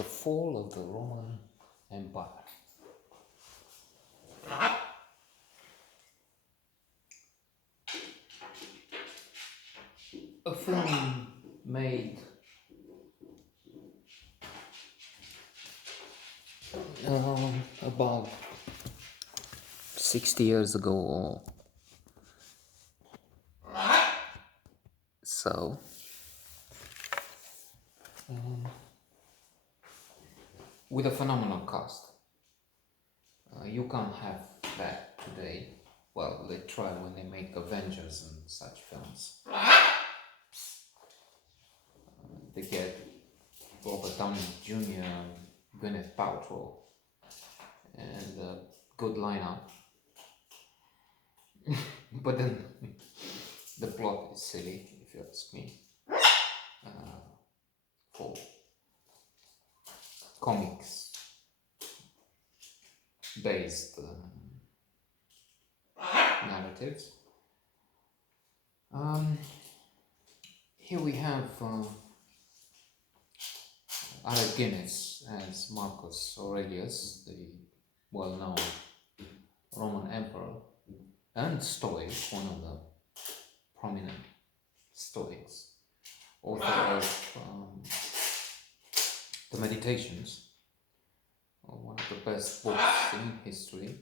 The fall of the Roman Empire. A film made about 60 years ago or so. With a phenomenal cast. You can't have that today. Well, they try when they make Avengers and such films. They get Robert Downey Jr., Gwyneth Paltrow, and a good lineup. But then the plot is silly, if you ask me. For comics based narratives. Here we have Alec Guinness as Marcus Aurelius, the well-known Roman emperor and Stoic, one of the prominent Stoics, author of the Meditations, one of the best books in history.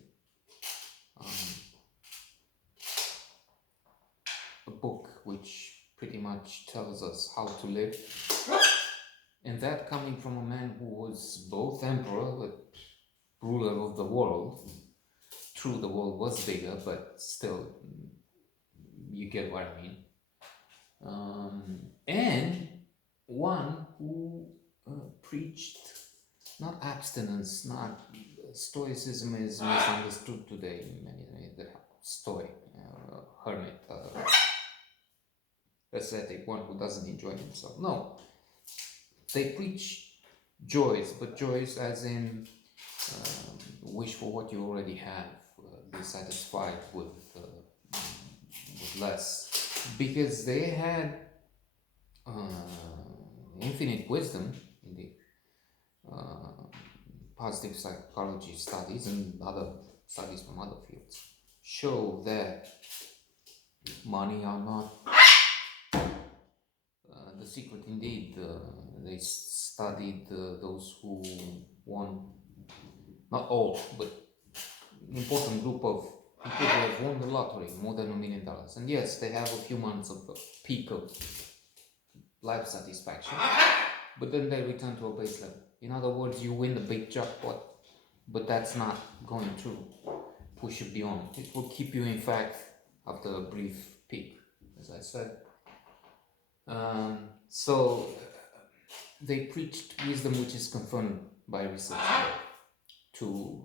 A book which pretty much tells us how to live, and that coming from a man who was both emperor but ruler of the world. True, the world was bigger, but still, you get what I mean. And one who preached not abstinence, not stoicism is misunderstood today. The stoic, hermit, ascetic, one who doesn't enjoy himself. No, they preach joys, but joys as in wish for what you already have, be satisfied with less, because they had infinite wisdom. Indeed, positive psychology studies and other studies from other fields show that money are not the secret. Indeed, they studied those who won, not all, but an important group of people who have won the lottery, more than $1 million. And yes, they have a few months of peak of life satisfaction, but then they return to a base level. In other words, you win the big jackpot, but that's not going to push you beyond. It will keep you, in fact, after a brief peak, as I said. So they preached wisdom which is confirmed by research to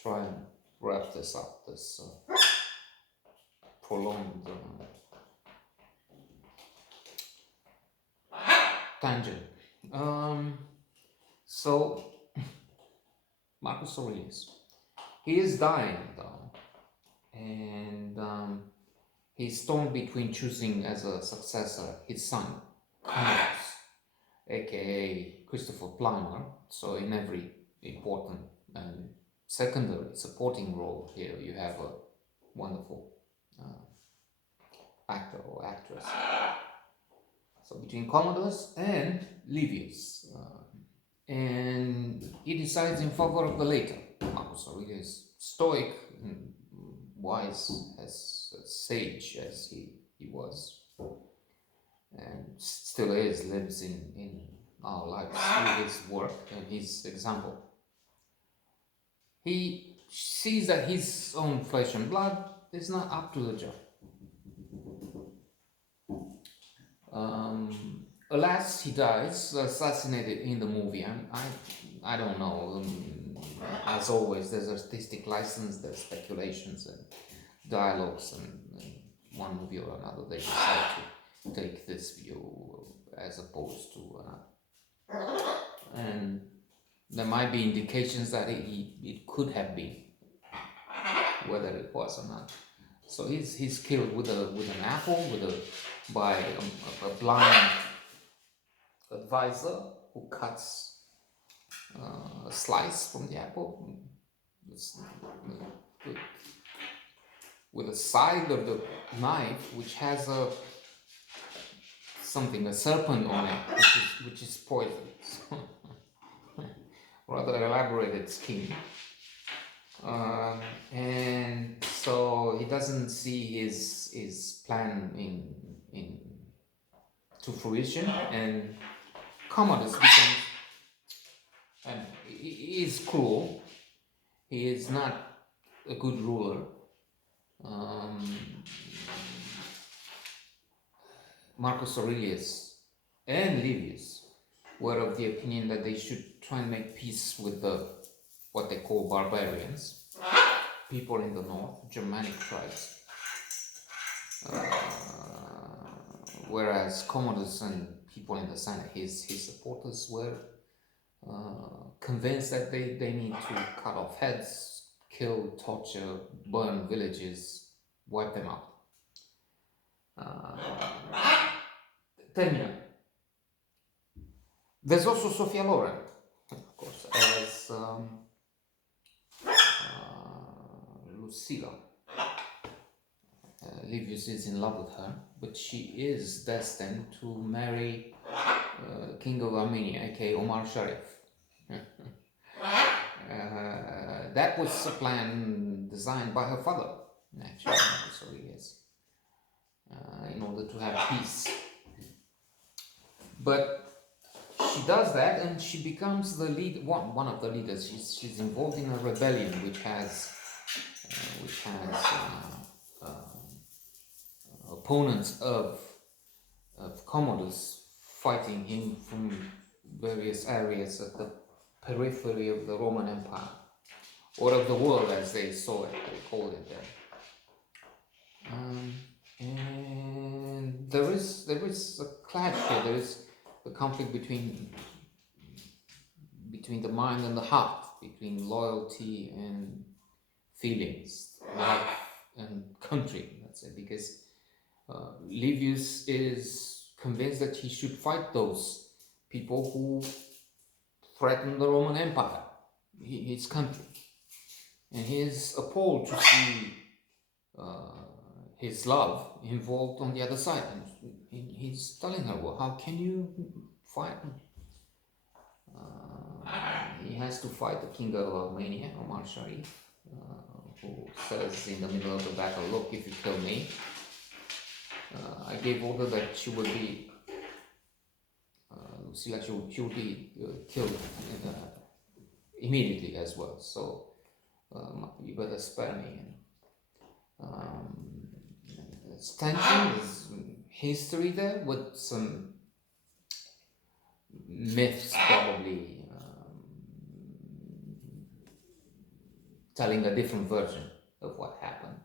try and wrap this up, this prolonged tangent. So Marcus Aurelius, he is dying though, and he's torn between choosing as a successor his son Commodus, aka Christopher Plummer. So in every important and secondary supporting role here, you have a wonderful actor or actress. So between Commodus and Livius, and he decides in favor of the later. Marcus Aurelius, stoic, wise, as sage as he was, and still is, lives in our lives through his work and his example. He sees that his own flesh and blood is not up to the job. Alas, he dies, assassinated in the movie, and I don't know. As always, there's artistic license, there's speculations and dialogues, and one movie or another they decide to take this view as opposed to another. And there might be indications that it could have been, whether it was or not. So he's killed with an apple, by a blind advisor who cuts a slice from the apple with the side of the knife, which has a serpent on it, which is poison. So, rather elaborated scheme. And so he doesn't see his plan in to fruition, and Commodus becomes, and he is cruel. He is not a good ruler. Marcus Aurelius and Livius were of the opinion that they should try and make peace with what they call barbarians, people in the north, Germanic tribes. Whereas Commodus and people in the Senate, his supporters, were convinced that they need to cut off heads, kill, torture, burn villages, wipe them out. Termina. There's also Sophia Loren, of course, as Lucilla. Livius is in love with her, but she is destined to marry King of Armenia, aka Omar Sharif. That was a plan designed by her father, actually, Marcus Aurelius, in order to have peace. But she does that, and she becomes the one of the leaders. She's involved in a rebellion which has opponents of Commodus fighting him from various areas at the periphery of the Roman Empire, or of the world as they saw it, they called it there. And there is a clash here. There is a conflict between the mind and the heart, between loyalty and feelings, life and country. That's it. Because Livius is convinced that he should fight those people who threaten the Roman Empire, his country, and he is appalled to see his love involved on the other side. And he's telling her, well, how can you fight? He has to fight the king of Armenia, Omar Sharif, who says in the middle of the battle, look, if you kill me, I gave order that she would be, Lucilla, she would be killed immediately as well. So you better spare me. There's tension, there's history there with some myths probably telling a different version of what happened.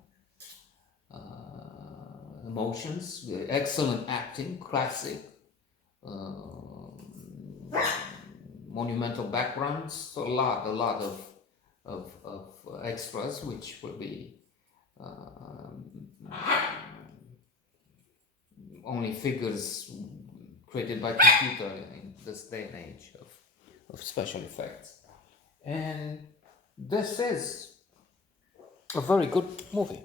Emotions, excellent acting, classic, monumental backgrounds, a lot of extras which will be only figures created by computer in this day and age of special effects. And this is a very good movie.